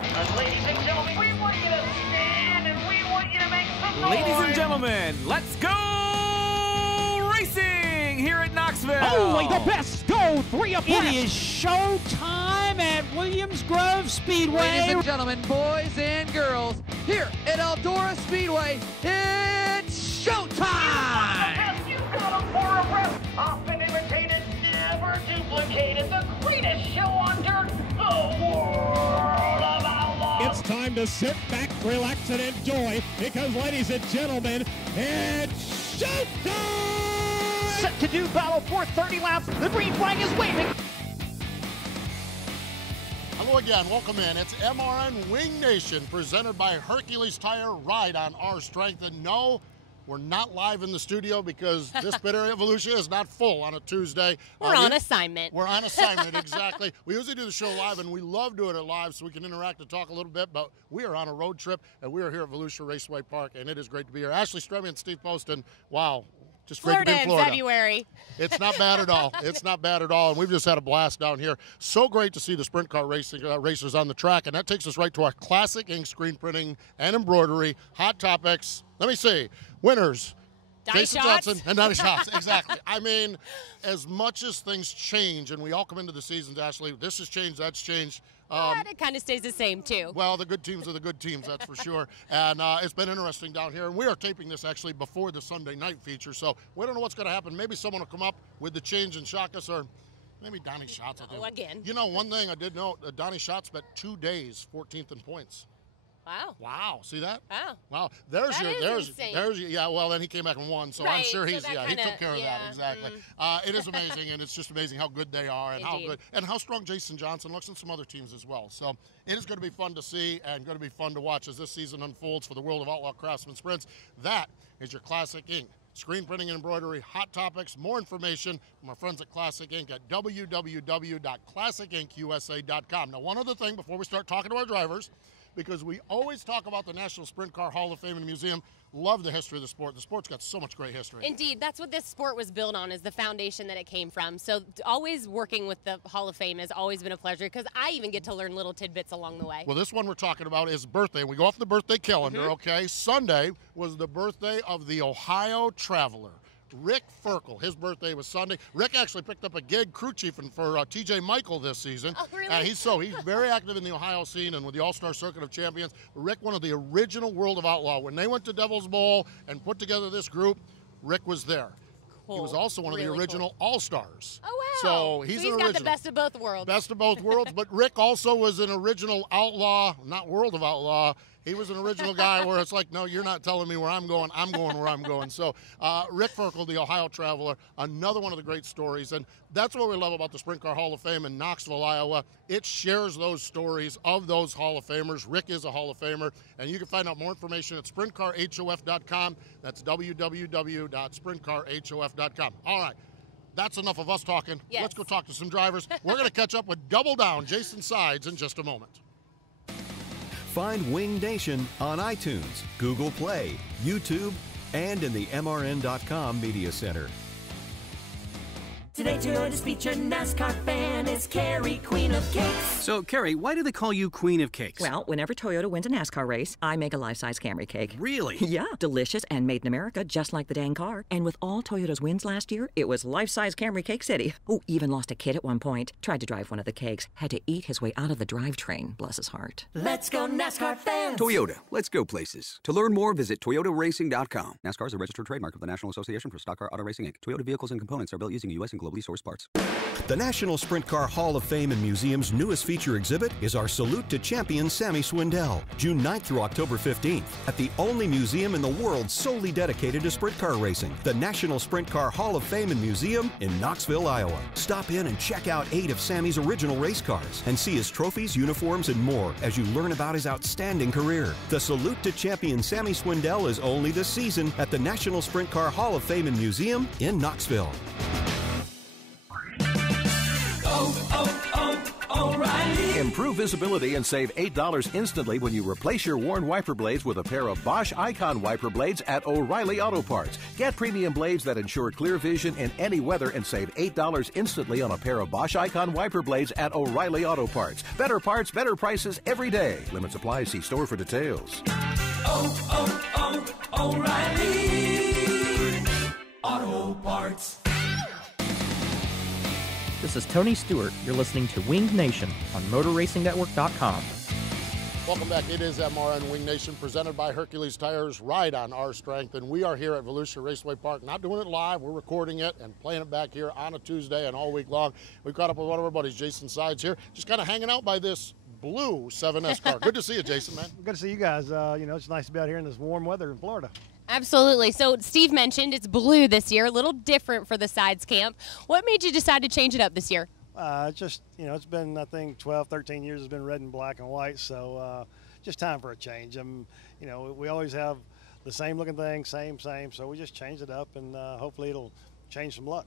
Ladies and gentlemen, we want you to stand and we want you to make some noise. Ladies and gentlemen, let's go racing here at Knoxville. Only the best go 3 abreast. It is show time at Williams Grove Speedway. Ladies and gentlemen, boys and girls, here at Eldora Speedway, it's showtime! You got 'em 4 abreast. Often imitated, never duplicated. The greatest show on dirt, the world of outlaws. It's time to sit back, relax, and enjoy, because, ladies and gentlemen, it's showtime! Set to do battle for 30 laps. The green flag is waving. Hello again, welcome in. It's MRN Winged Nation presented by Hercules Tire. Ride on our strength. And no, we're not live in the studio because this bit area of Volusia is not full on a Tuesday. We're on assignment. We're on assignment, exactly. We usually do the show live, and we love doing it live so we can interact and talk a little bit, but we are on a road trip, and we are here at Volusia Raceway Park, and it is great to be here. Ashley Stremme and Steve Post, and wow. Just great to be in Florida. February. It's not bad at all. It's not bad at all. And we've just had a blast down here. So great to see the sprint car racers on the track. And that takes us right to our classic ink screen printing and embroidery. Hot topics. Let me see. Winners. Donnie Jason Schatz. Johnson and Donnie Schatz. Exactly. I mean, as much as things change, and we all come into the seasons, Ashley, this has changed, that's changed. But it kind of stays the same, too. Well, the good teams are the good teams, that's for sure. And it's been interesting down here. And we are taping this actually before the Sunday night feature. So we don't know what's going to happen. Maybe someone will come up with the change and shock us, or maybe Donnie Schatz. Oh, again. You know, one thing I did note, Donnie Schatz spent 2 days 14th in points. Wow. Wow. See that? Wow. Wow. That is insane. Yeah, well, then he came back and won, so I'm Right, sure so he that took care of that, exactly. It is amazing, and it's just amazing how good they are and how strong Jason Johnson looks, and some other teams as well. So it is going to be fun to see and going to be fun to watch as this season unfolds for the World of Outlaw Craftsman Sprints. That is your Classic Ink. Screen printing and embroidery, hot topics, more information from our friends at Classic Ink at www.classicinkusa.com. Now, one other thing before we start talking to our drivers, because we always talk about the National Sprint Car Hall of Fame and Museum. Love the history of the sport. The sport's got so much great history. Indeed. That's what this sport was built on, is the foundation that it came from. So always working with the Hall of Fame has always been a pleasure, because I even get to learn little tidbits along the way. Well, this one we're talking about is birthday. We go off the birthday calendar, okay? Sunday was the birthday of the Ohio Traveler. Rick Ferkel. His birthday was Sunday. Rick actually picked up a gig crew chiefing for TJ Michael this season. Oh, really? He's very active in the Ohio scene and with the All-Star Circuit of Champions. Rick, one of the original World of Outlaw. When they went to Devil's Bowl and put together this group, Rick was there. Cool. He was also one of the original All-Stars. Oh, wow. So he's an original. Got the best of both worlds. Best of both worlds. But Rick also was an original outlaw, not World of Outlaw. He was an original guy where it's like, no, you're not telling me where I'm going where I'm going. So Rick Ferkel, the Ohio Traveler, another one of the great stories. And that's what we love about the Sprint Car Hall of Fame in Knoxville, Iowa. It shares those stories of those Hall of Famers. Rick is a Hall of Famer. And you can find out more information at sprintcarhof.com. That's www.sprintcarhof.com. All right. That's enough of us talking. Yes. Let's go talk to some drivers. We're going to catch up with Double Down, Jason Sides, in just a moment. Find Winged Nation on iTunes, Google Play, YouTube, and in the MRN.com Media Center. Today, Toyota's featured NASCAR fan is Carrie, Queen of Cakes. So, Carrie, why do they call you Queen of Cakes? Well, whenever Toyota wins a NASCAR race, I make a life-size Camry cake. Really? Yeah, delicious and made in America, just like the dang car. And with all Toyota's wins last year, it was life-size Camry Cake City. Oh, even lost a kid at one point. Tried to drive one of the cakes. Had to eat his way out of the drivetrain. Bless his heart. Let's go, NASCAR fans! Toyota, let's go places. To learn more, visit toyotaracing.com. NASCAR is a registered trademark of the National Association for Stock Car Auto Racing, Inc. Toyota vehicles and components are built using U.S. and globally sourced parts. The National Sprint Car Hall of Fame and Museum's newest feature exhibit is our Salute to Champion Sammy Swindell, June 9th through October 15th, at the only museum in the world solely dedicated to sprint car racing, the National Sprint Car Hall of Fame and Museum in Knoxville, Iowa. Stop in and check out 8 of Sammy's original race cars and see his trophies, uniforms, and more as you learn about his outstanding career. The Salute to Champion Sammy Swindell is only this season at the National Sprint Car Hall of Fame and Museum in Knoxville. O'Reilly. Improve visibility and save $8 instantly when you replace your worn wiper blades with a pair of Bosch Icon wiper blades at O'Reilly Auto Parts. Get premium blades that ensure clear vision in any weather and save $8 instantly on a pair of Bosch Icon wiper blades at O'Reilly Auto Parts. Better parts, better prices every day. Limit supply. See store for details. O'Reilly Auto Parts. This is Tony Stewart. You're listening to Winged Nation on MotorRacingNetwork.com. Welcome back. It is MRN Winged Nation presented by Hercules Tires. Ride on our strength. And we are here at Volusia Raceway Park. Not doing it live. We're recording it and playing it back here on a Tuesday and all week long. We've caught up with one of our buddies, Jason Sides here. Just kind of hanging out by this blue 7S car. Good to see you, Jason, man. Good to see you guys. It's nice to be out here in this warm weather in Florida. Absolutely. So Steve mentioned it's blue this year, a little different for the Sides camp. What made you decide to change it up this year? It's been, I think, 12, 13 years. It's been red and black and white, so just time for a change. We always have the same looking thing, same, so we just changed it up, and hopefully it'll change some luck.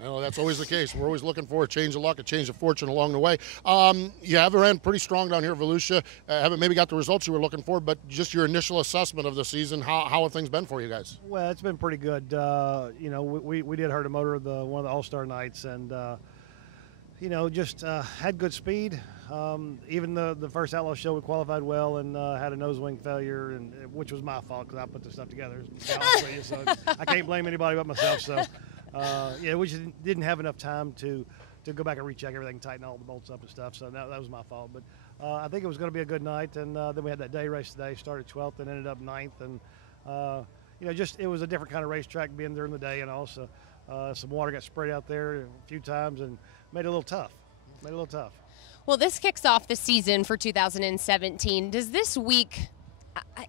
Well, that's always the case. We're always looking for a change of luck, a change of fortune along the way. You have ran pretty strong down here at Volusia. Haven't maybe got the results you were looking for, but just your initial assessment of the season, how have things been for you guys? Well, it's been pretty good. We did hurt a motor one of the All-Star nights, and had good speed. Even the first Outlaw show, we qualified well and had a nose wing failure, which was my fault because I put this stuff together. So I can't blame anybody but myself. So. We just didn't have enough time to go back and recheck everything, tighten all the bolts up and stuff. So that was my fault. But I think it was going to be a good night. And then we had that day race today. Started 12th and ended up 9th. And it was a different kind of racetrack being during the day, and also some water got sprayed out there a few times and made it a little tough. Well, this kicks off the season for 2017. Does this week,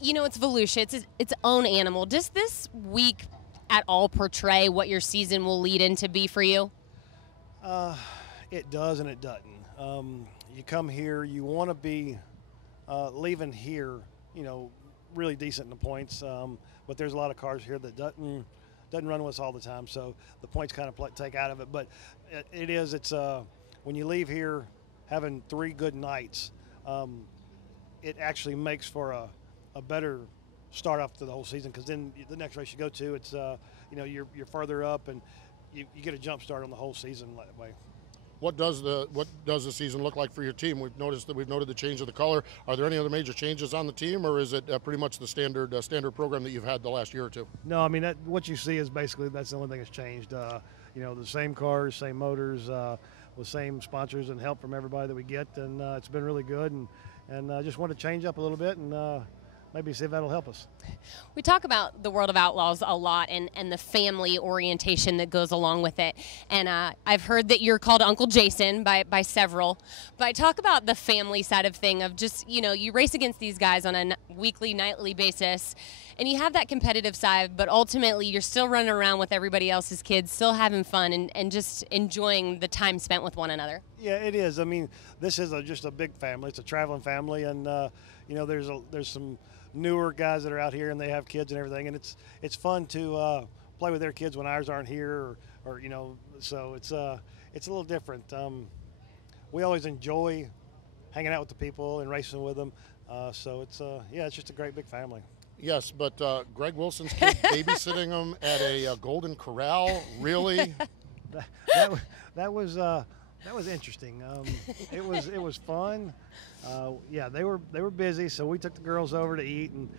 it's Volusia, it's its own animal. Does this week at all portray what your season will lead into be for you? It does and it doesn't. You come here, you want to be leaving here, really decent in the points, but there's a lot of cars here that doesn't run with us all the time, so the points kind of take out of it. But it's when you leave here having 3 good nights, it actually makes for a better start off to the whole season, because then the next race you go to, it's you're further up and you get a jump start on the whole season that way. What does the season look like for your team? We've noted the change of the color. Are there any other major changes on the team, or is it pretty much the standard program that you've had the last year or two? No, I mean what you see is basically that's the only thing that's changed. The same cars, same motors, with same sponsors and help from everybody that we get, and it's been really good. And I just want to change up a little bit and maybe see if that'll help us. We talk about the World of Outlaws a lot and the family orientation that goes along with it. And I've heard that you're called Uncle Jason by several. But I talk about the family side of thing of just, you race against these guys on a weekly, nightly basis. And you have that competitive side, but ultimately you're still running around with everybody else's kids, still having fun and just enjoying the time spent with one another. Yeah, it is. I mean, this is just a big family. It's a traveling family, and there's some newer guys that are out here and they have kids and everything, and it's fun to play with their kids when ours aren't here, or so it's a little different. We always enjoy hanging out with the people and racing with them, so it's just a great big family. Yes, but Greg Wilson's kid babysitting them at a Golden Corral, really? That was interesting. It was fun. They were busy, so we took the girls over to eat, and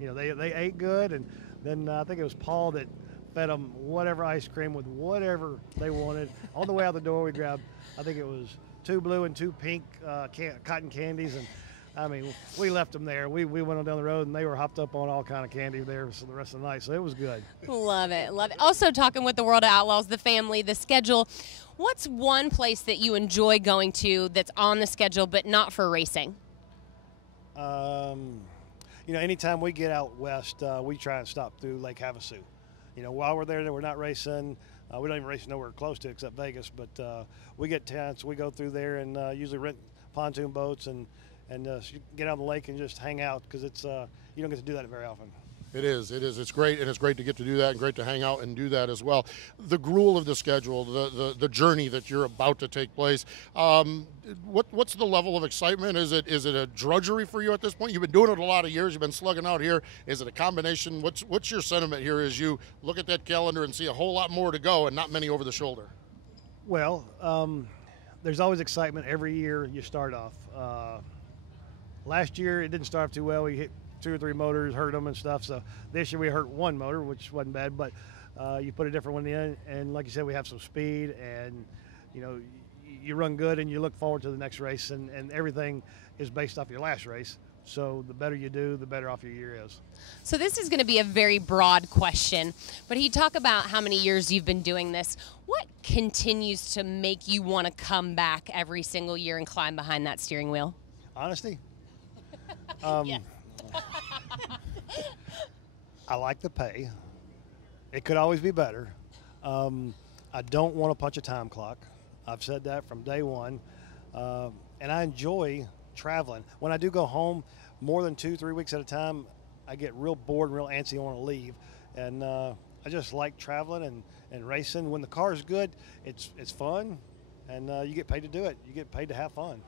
they ate good, and then I think it was Paul that fed them whatever ice cream with whatever they wanted. On the way out the door, we grabbed, I think it was 2 blue and 2 pink cotton candies, and I mean, we left them there. We went on down the road, and they were hopped up on all kind of candy there for the rest of the night, so it was good. Love it. Also talking with the World of Outlaws, the family, the schedule, what's one place that you enjoy going to that's on the schedule but not for racing? Anytime we get out west, we try and stop through Lake Havasu. While we're there, we're not racing. We don't even race nowhere close to except Vegas, but we get tents. We go through there and usually rent pontoon boats and get out on the lake and just hang out, because it's you don't get to do that very often. It is. It's great, and it's great to get to do that and great to hang out and do that as well. The gruel of the schedule, the journey that you're about to take place, what's the level of excitement? Is it a drudgery for you at this point? You've been doing it a lot of years. You've been slugging out here. Is it a combination? What's your sentiment here as you look at that calendar and see a whole lot more to go and not many over the shoulder? Well, there's always excitement every year you start off. Last year it didn't start off too well. We hit 2 or 3 motors, hurt them and stuff. So this year we hurt 1 motor, which wasn't bad, but you put a different one in, and like you said, we have some speed, and you run good, and you look forward to the next race, and everything is based off your last race. So the better you do, the better off your year is. So this is going to be a very broad question, but you talk about how many years you've been doing this. What continues to make you want to come back every single year and climb behind that steering wheel? Honesty. Yes. I like the pay. It could always be better. I don't want to punch a time clock. I've said that from day one. And I enjoy traveling. When I do go home more than 2-3 weeks at a time, I get real bored and real antsy. I want to leave. And I just like traveling and racing. When the car is good, it's fun, and you get paid to do it. You get paid to have fun.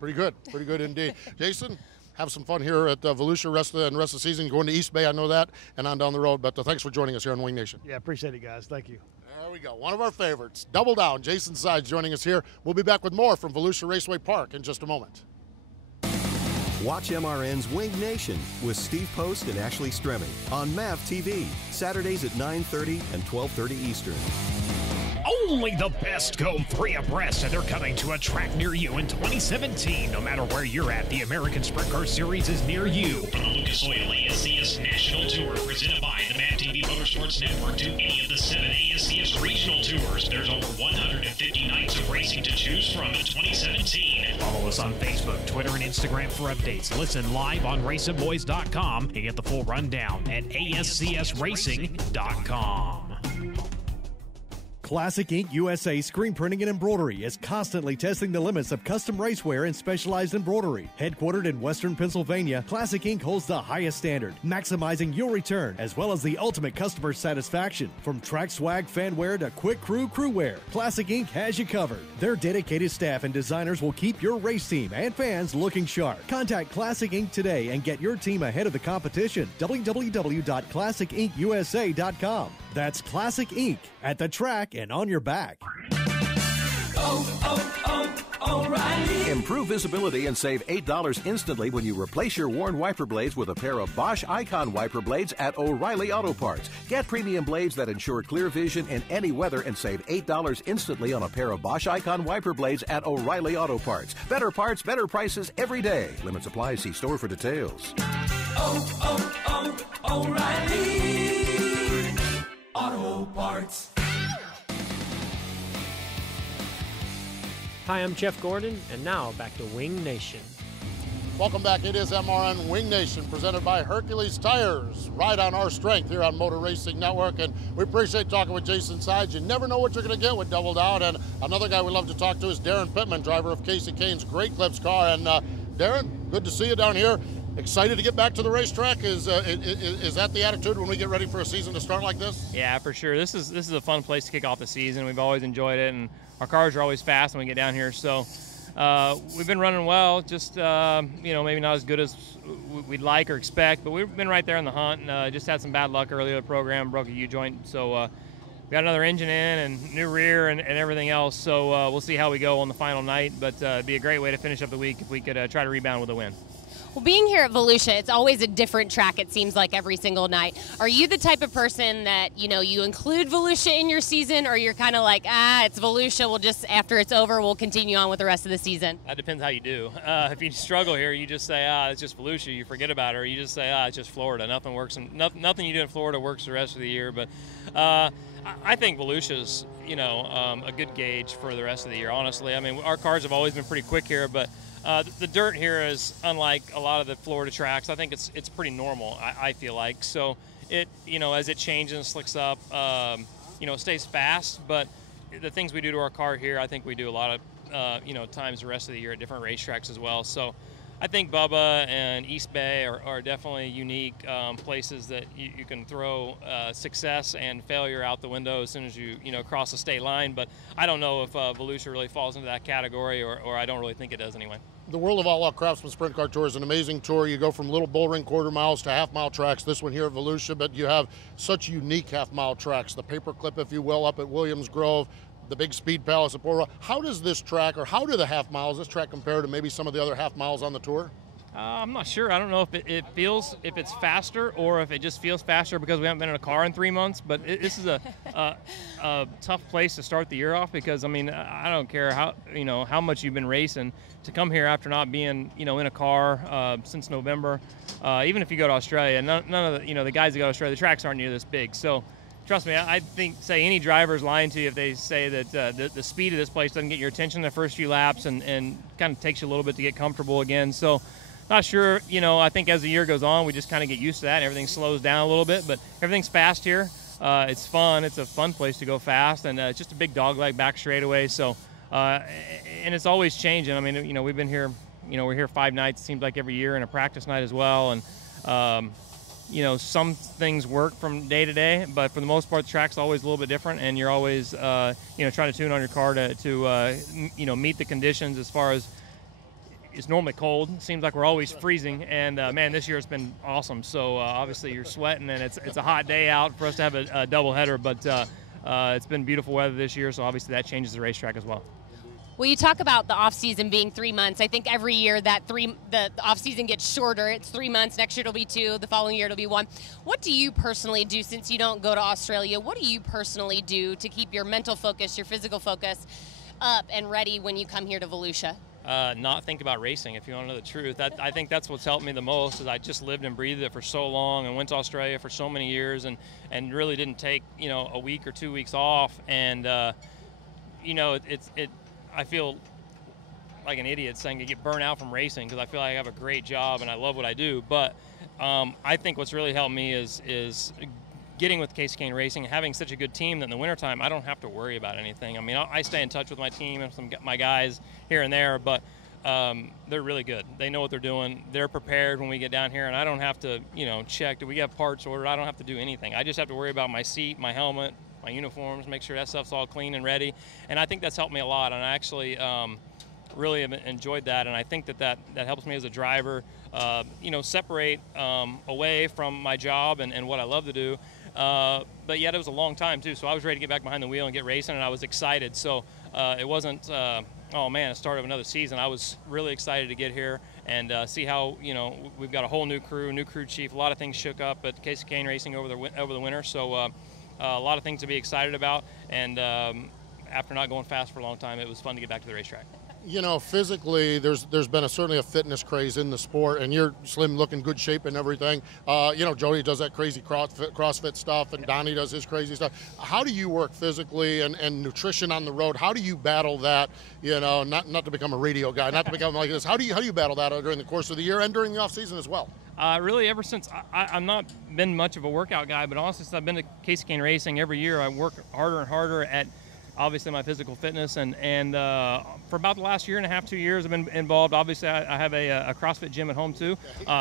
Pretty good indeed. Jason, have some fun here at Volusia rest of the season. Going to East Bay, I know that, and on down the road. But thanks for joining us here on Winged Nation. Yeah, appreciate it, guys. Thank you. There we go. One of our favorites. Double down. Jason Sides joining us here. We'll be back with more from Volusia Raceway Park in just a moment. Watch MRN's Winged Nation with Steve Post and Ashley Stremme on MAV TV, Saturdays at 9:30 and 12:30 Eastern. Only the best go 3 abreast, and they're coming to a track near you in 2017. No matter where you're at, the American Sprint Car Series is near you. From the Lucas Oil ASCS National Tour, presented by the MAV TV Motorsports Network, to any of the 7 ASCS Regional Tours, there's over 150 nights of racing to choose from in 2017. Follow us on Facebook, Twitter, and Instagram for updates. Listen live on RacingBoys.com and get the full rundown at ASCSRacing.com. Classic Ink USA Screen Printing and Embroidery is constantly testing the limits of custom racewear and specialized embroidery. Headquartered in Western Pennsylvania, Classic Ink holds the highest standard, maximizing your return as well as the ultimate customer satisfaction. From track swag fanwear to quick crew wear, Classic Ink has you covered. Their dedicated staff and designers will keep your race team and fans looking sharp. Contact Classic Ink today and get your team ahead of the competition. www.classicinkusa.com. That's Classic Ink at the track and on your back. O'Reilly. Improve visibility and save $8 instantly when you replace your worn wiper blades with a pair of Bosch Icon wiper blades at O'Reilly Auto Parts. Get premium blades that ensure clear vision in any weather and save $8 instantly on a pair of Bosch Icon wiper blades at O'Reilly Auto Parts. Better parts, better prices every day. Limits apply. See store for details. O'Reilly Auto Parts. Hi, I'm Jeff Gordon, and now back to Winged Nation. Welcome back. It is MRN Winged Nation, presented by Hercules Tires. Ride on our strength here on Motor Racing Network, and we appreciate talking with Jason Sides. You never know what you're going to get with Double Down, and another guy we love to talk to is Darren Pittman, driver of Casey Kane's Great Clips car. And Darren, good to see you down here. Excited to get back to the racetrack? Is that the attitude when we get ready for a season to start like this? Yeah, for sure. This is a fun place to kick off the season. We've always enjoyed it, and our cars are always fast when we get down here. So we've been running well, just maybe not as good as we'd like or expect, but we've been right there in the hunt, and just had some bad luck earlier in the program, broke a U-joint. So we got another engine in and new rear and everything else. So we'll see how we go on the final night, but it'd be a great way to finish up the week if we could try to rebound with a win. Well, being here at Volusia, it's always a different track, it seems like, every single night. Are you the type of person that, you include Volusia in your season, or you're kind of like, it's Volusia, we'll just, after it's over, we'll continue on with the rest of the season? That depends how you do. If you struggle here, you just say, it's just Volusia, you forget about it, or you just say, it's just Florida. Nothing works, nothing you do in Florida works the rest of the year. But I think Volusia's, a good gauge for the rest of the year, honestly. I mean, our cars have always been pretty quick here, but the dirt here is unlike a lot of the Florida tracks. I think it's pretty normal, I feel like. So it, as it changes and slicks up, it stays fast. But the things we do to our car here, I think we do a lot of, times the rest of the year at different racetracks as well. So I think Bubba and East Bay are definitely unique places that you can throw success and failure out the window as soon as you cross the state line. But I don't know if Volusia really falls into that category, or I don't really think it does anyway. The World of Outlaw Craftsman Sprint Car Tour is an amazing tour. You go from little bull ring quarter miles to half-mile tracks, this one here at Volusia, but you have such unique half-mile tracks, the paperclip, if you will, up at Williams Grove, the big Speed Palace at Port. How does this track, or how do the half miles, this track compare to maybe some of the other half miles on the tour? I'm not sure. I don't know if it feels, if it's faster or if it just feels faster because we haven't been in a car in 3 months. But this is a tough place to start the year off because, I mean, I don't care how much you've been racing to come here after not being, in a car since November. Even if you go to Australia, none of the, the guys that go to Australia, the tracks aren't near this big. So trust me, I think any driver's lying to you if they say that the speed of this place doesn't get your attention the first few laps and kind of takes you a little bit to get comfortable again. So not sure, I think as the year goes on, we just kind of get used to that and everything slows down a little bit, but everything's fast here. It's fun. It's a fun place to go fast, and it's just a big dogleg back straightaway. So, and it's always changing. I mean, we've been here, we're here 5 nights, it seems like every year, and a practice night as well. And, some things work from day to day, but for the most part, the track's always a little bit different, and you're always, trying to tune on your car to meet the conditions as far as it's normally cold. It seems like we're always freezing, and man, this year it's been awesome. So obviously you're sweating, and it's a hot day out for us to have a double header, but it's been beautiful weather this year, so obviously that changes the racetrack as well. Well, you talk about the off-season being 3 months. I think every year that the off-season gets shorter. It's 3 months. Next year it'll be 2. The following year it'll be 1. What do you personally do, since you don't go to Australia? What do you personally do to keep your mental focus, your physical focus up and ready when you come here to Volusia? Not think about racing, if you want to know the truth. I think that's what's helped me the most, is I just lived and breathed it for so long and went to Australia for so many years and really didn't take, a week or 2 weeks off. And, I feel like an idiot saying to get burnt out from racing because I feel like I have a great job and I love what I do. But I think what's really helped me is getting with Casey Kane Racing, having such a good team that in the wintertime I don't have to worry about anything. I mean, I stay in touch with my team and my guys here and there, but they're really good. They know what they're doing. They're prepared when we get down here, and I don't have to, check. Do we have parts ordered? I don't have to do anything. I just have to worry about my seat, my helmet, my uniforms, make sure that stuff's all clean and ready. And I think that's helped me a lot, and I actually really have enjoyed that, and I think that helps me as a driver, separate away from my job and what I love to do. But yet it was a long time too, so I was ready to get back behind the wheel and get racing, and I was excited. So it wasn't, oh man, the start of another season. I was really excited to get here and see how, we've got a whole new crew chief. A lot of things shook up at Casey Kane Racing over the winter, so a lot of things to be excited about. And after not going fast for a long time, it was fun to get back to the racetrack. Physically, there's been certainly a fitness craze in the sport, and you're slim, looking good shape and everything. Jody does that crazy CrossFit stuff, and Donnie does his crazy stuff. How do you work physically and nutrition on the road? How do you battle that? Not to become a radio guy, not to become like this. How do you battle that during the course of the year and during the off season as well? Really, ever since I'm not been much of a workout guy, but honestly, since I've been to Casey Kane Racing, every year I work harder and harder at obviously my physical fitness, and for about the last 1.5 years, 2 years I've been involved. Obviously I have a CrossFit gym at home too.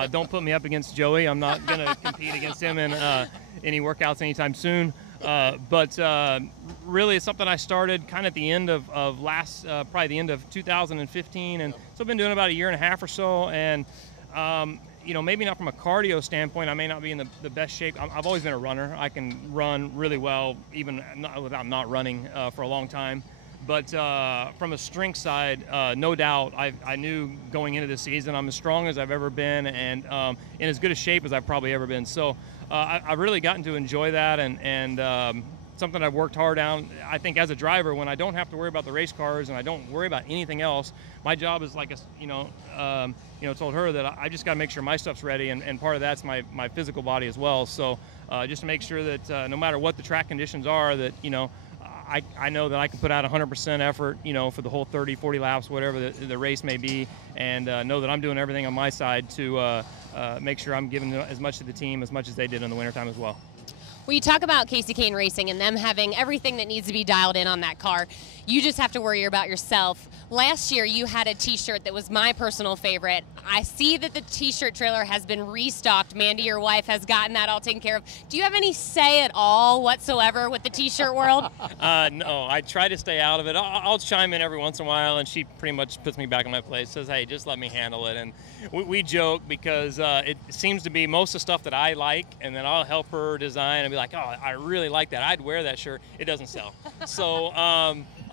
Don't put me up against Joey. I'm not going to compete against him in any workouts anytime soon. But really it's something I started kind of at the end of probably the end of 2015, and so I've been doing about 1.5 years or so. And maybe not from a cardio standpoint, I may not be in the best shape. I've always been a runner. I can run really well, even without not running for a long time. But from a strength side, no doubt, I knew going into this season I'm as strong as I've ever been, and in as good a shape as I've probably ever been. So I've really gotten to enjoy that, and something I've worked hard on. I think as a driver, when I don't have to worry about the race cars and I don't worry about anything else, my job is like told her that I just got to make sure my stuff's ready, and part of that's my physical body as well. So just to make sure that no matter what the track conditions are, that I know that I can put out 100% effort, for the whole 30, 40 laps, whatever the race may be, and know that I'm doing everything on my side to make sure I'm giving as much to the team as much as they did in the wintertime as well. Well, you talk about Casey Kane Racing and them having everything that needs to be dialed in on that car. You just have to worry about yourself. Last year, you had a T-shirt that was my personal favorite. I see that the T-shirt trailer has been restocked. Mandy, your wife, has gotten that all taken care of. Do you have any say at all whatsoever with the T-shirt world? No, I try to stay out of it. I'll chime in every once in a while, and she pretty much puts me back in my place, says, hey, just let me handle it. And we joke because it seems to be most of the stuff that I like, and then I'll help her design and be like, oh, I really like that. I'd wear that shirt. It doesn't sell. So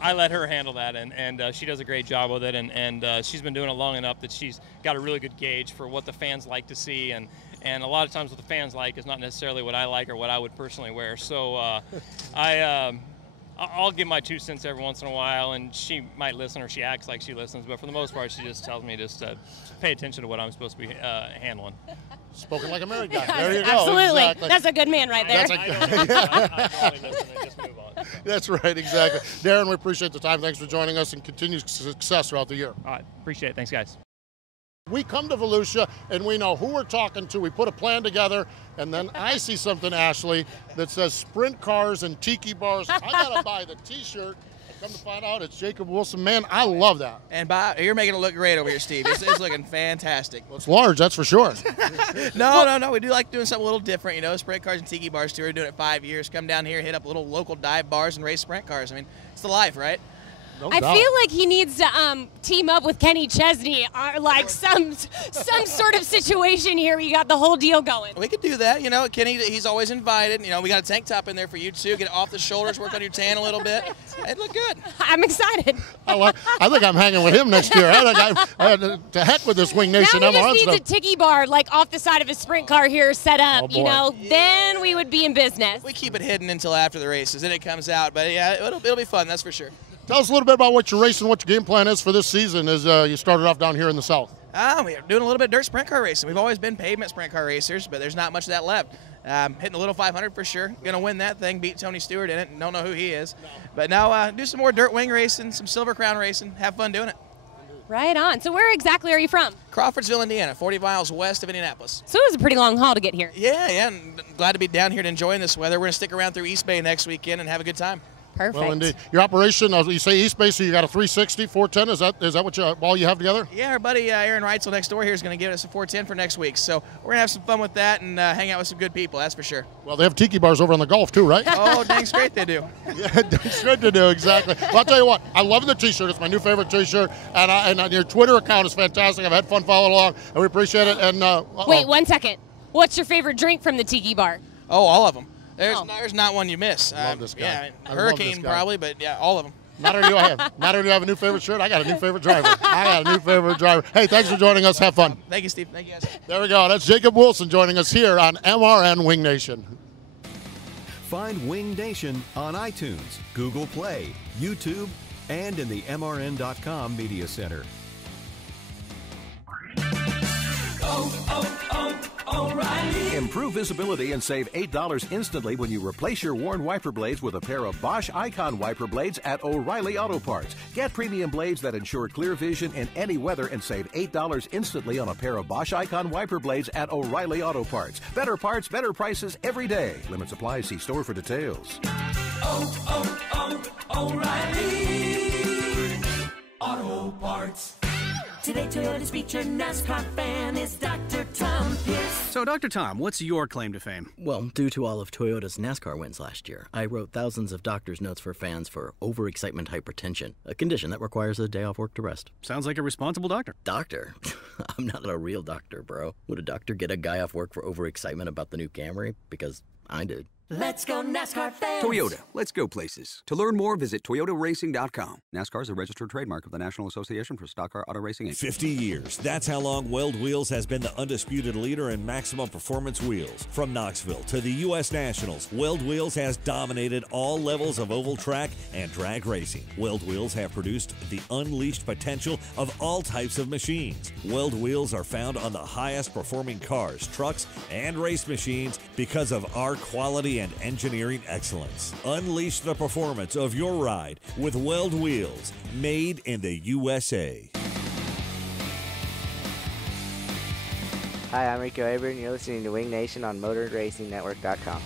I let her handle that, and she does a great job with it, and she's been doing it long enough that she's got a really good gauge for what the fans like to see, and a lot of times what the fans like is not necessarily what I like or what I would personally wear. So I'll give my 2 cents every once in a while, and she might listen, or she acts like she listens, but for the most part she just tells me just to pay attention to what I'm supposed to be handling. Spoken like a married guy. There you go. Absolutely. Exactly. That's a good man right there. I only listen and just move on. That's right, exactly. Darren, we appreciate the time. Thanks for joining us, and continued success throughout the year. All right, appreciate it. Thanks, guys. We come to Volusia, and we know who we're talking to. We put a plan together, and then I see something, Ashley, that says sprint cars and tiki bars. I got to buy the T-shirt. I come to find out it's Jacob Wilson. Man, I love that. And you're making it look great over here, Steve. It's looking fantastic. Well, it's large, that's for sure. No. We do like doing something a little different, you know. Sprint cars and tiki bars, too. We're doing it 5 years. Come down here, hit up little local dive bars and race sprint cars. I mean, it's the life, right? No I doubt. feel like he needs to team up with Kenny Chesney, or like some sort of situation here where you got the whole deal going. We could do that, you know. Kenny, he's always invited. You know, we got a tank top in there for you too. Get it off the shoulders, work on your tan a little bit. It'd look good. I'm excited. I think I'm hanging with him next year. To heck with this Winged Nation now he MRN just needs stuff. a tiki bar like off the side of his sprint car here set up, Oh, you boy. know, then we would be in business. We keep it hidden until after the races, then it comes out. But yeah, it'll be fun, that's for sure. Tell us a little bit about what you're racing, what your game plan is for this season as you started off down here in the South. We're doing a little bit of dirt sprint car racing. We've always been pavement sprint car racers, but there's not much of that left. Hitting the little 500 for sure. Going to win that thing, beat Tony Stewart in it. Don't know who he is. But now do some more dirt wing racing, some Silver Crown racing. Have fun doing it. Right on. So where exactly are you from? Crawfordsville, Indiana, 40 miles west of Indianapolis. So it was a pretty long haul to get here. Yeah, and glad to be down here and enjoying this weather. We're going to stick around through East Bay next weekend and have a good time. Perfect. Well, indeed. Your operation, you say East Bay, so you got a 360, 410. Is that what all you have together? Yeah, our buddy Aaron Reitzel next door here is going to give us a 410 for next week. So we're going to have some fun with that and hang out with some good people, that's for sure. Well, they have tiki bars over on the Gulf, too, right? Oh, dang straight they do. Yeah, dang straight they do, exactly. Well, I'll tell you what, I love the T-shirt. It's my new favorite T-shirt. And your Twitter account is fantastic. I've had fun following along, and we appreciate it. And Wait, 1 second. What's your favorite drink from the tiki bar? Oh, all of them. There's not one you miss. Love this guy. Yeah, I love Hurricane this guy. probably, but yeah, all of them. Not only do I have a new favorite shirt, I got a new favorite driver. Hey, thanks for joining us. Have fun. Thank you, Steve. Thank you, guys. There we go. That's Jacob Wilson joining us here on MRN Winged Nation. Find Winged Nation on iTunes, Google Play, YouTube, and in the MRN.com Media Center. O'Reilly. Improve visibility and save $8 instantly when you replace your worn wiper blades with a pair of Bosch Icon wiper blades at O'Reilly Auto Parts. Get premium blades that ensure clear vision in any weather and save $8 instantly on a pair of Bosch Icon wiper blades at O'Reilly Auto Parts. Better parts, better prices every day. Limit supply. See store for details. O'Reilly Auto Parts. Today Toyota's featured NASCAR fan is Dr. Tom Pierce. So, Dr. Tom, what's your claim to fame? Well, due to all of Toyota's NASCAR wins last year, I wrote thousands of doctor's notes for fans for overexcitement hypertension, a condition that requires a day off work to rest. Sounds like a responsible doctor. Doctor? I'm not a real doctor, bro. Would a doctor get a guy off work for overexcitement about the new Camry? Because I did. Let's go NASCAR fans. Toyota, let's go places. To learn more, visit toyotaracing.com. NASCAR is a registered trademark of the National Association for Stock Car Auto Racing, Inc. 50 years. That's how long Weld Wheels has been the undisputed leader in maximum performance wheels. From Knoxville to the U.S. Nationals, Weld Wheels has dominated all levels of oval track and drag racing. Weld Wheels have produced the unleashed potential of all types of machines. Weld Wheels are found on the highest performing cars, trucks, and race machines because of our quality and engineering excellence. Unleash the performance of your ride with Weld Wheels, made in the USA. Hi, I'm Rico Aber, and you're listening to Winged Nation on MotorRacingNetwork.com.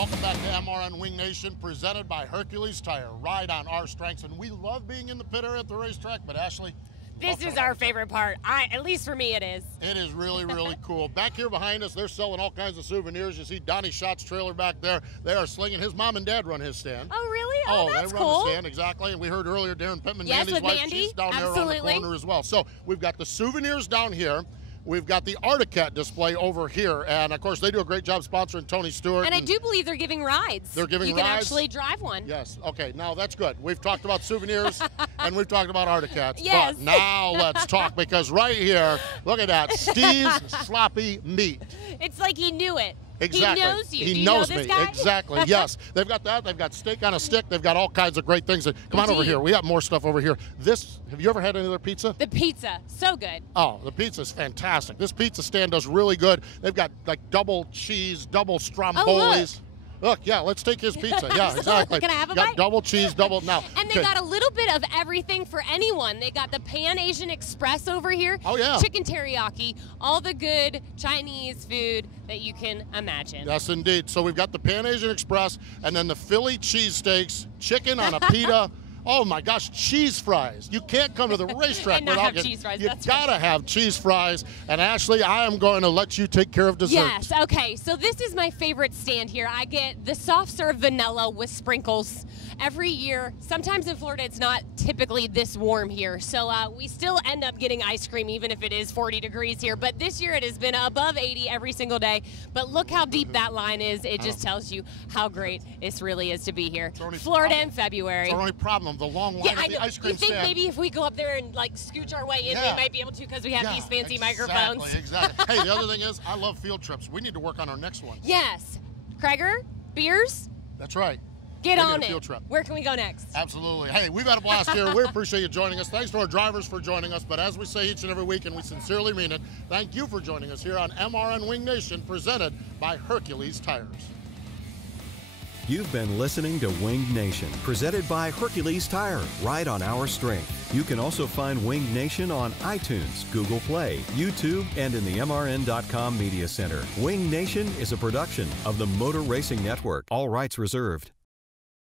Welcome back to MRN Winged Nation, presented by Hercules Tire. Ride on our strengths, and we love being in the pit area at the racetrack, but Ashley, this is our favorite part. At least for me, it is. It is really, really cool. Back here behind us, they're selling all kinds of souvenirs. You see Donnie Schott's trailer back there. They are slinging. His mom and dad run his stand. Oh, really? Oh, that's they run cool. the stand, exactly. And we heard earlier Darren Pittman, yes, Mandy's with wife, Mandy. she's down Absolutely. there on the corner as well. So we've got the souvenirs down here. We've got the Articat display over here. And, of course, they do a great job sponsoring Tony Stewart. And I do believe they're giving rides. They're giving rides. You can actually drive one. Yes. Okay, now that's good. We've talked about souvenirs and we've talked about Articats. Yes. But now let's talk, because right here, look at that, Steve's Sloppy Meat. It's like he knew it. Exactly. He knows you. He Do you knows know this me. guy? Exactly. Yes. They've got that. They've got steak on a stick. They've got all kinds of great things. Come on over here. We got more stuff over here. Have you ever had any of their pizza? The pizza. So good. Oh, the pizza's fantastic. This pizza stand does really good. They've got like double cheese, double strombolis. Look, yeah, let's take his pizza. Yeah, exactly. Can I have a got bite? double cheese, double now. And they got a little bit of everything for anyone. They got the Pan Asian Express over here. Oh, yeah. Chicken teriyaki, all the good Chinese food that you can imagine. Yes, indeed. So we've got the Pan Asian Express, and then the Philly cheesesteaks, chicken on a pita. Oh my gosh, cheese fries. You can't come to the racetrack and not without have cheese fries. You gotta have cheese fries. And Ashley, I am going to let you take care of dessert. Yes, okay. So this is my favorite stand here. I get the soft serve vanilla with sprinkles every year. Sometimes in Florida it's not typically this warm here. So we still end up getting ice cream even if it is 40 degrees here. But this year it has been above 80 every single day. But look how deep that line is. It just tells you how great this really is to be here. Florida in February. It's our only problem, the long line at the ice cream stand. You think maybe if we go up there and like scooch our way in, we might be able to, because we have these fancy microphones. Exactly. Hey, the other thing is, I love field trips. We need to work on our next one. Yes. Kreger, beers? That's right. Get We on need a it. field trip. Where can we go next? Absolutely. Hey, we've had a blast here. We appreciate you joining us. Thanks to our drivers for joining us. But as we say each and every week, and we sincerely mean it, thank you for joining us here on MRN Winged Nation, presented by Hercules Tires. You've been listening to Winged Nation, presented by Hercules Tire. Ride on our strength. You can also find Winged Nation on iTunes, Google Play, YouTube, and in the MRN.com Media Center. Winged Nation is a production of the Motor Racing Network. All rights reserved.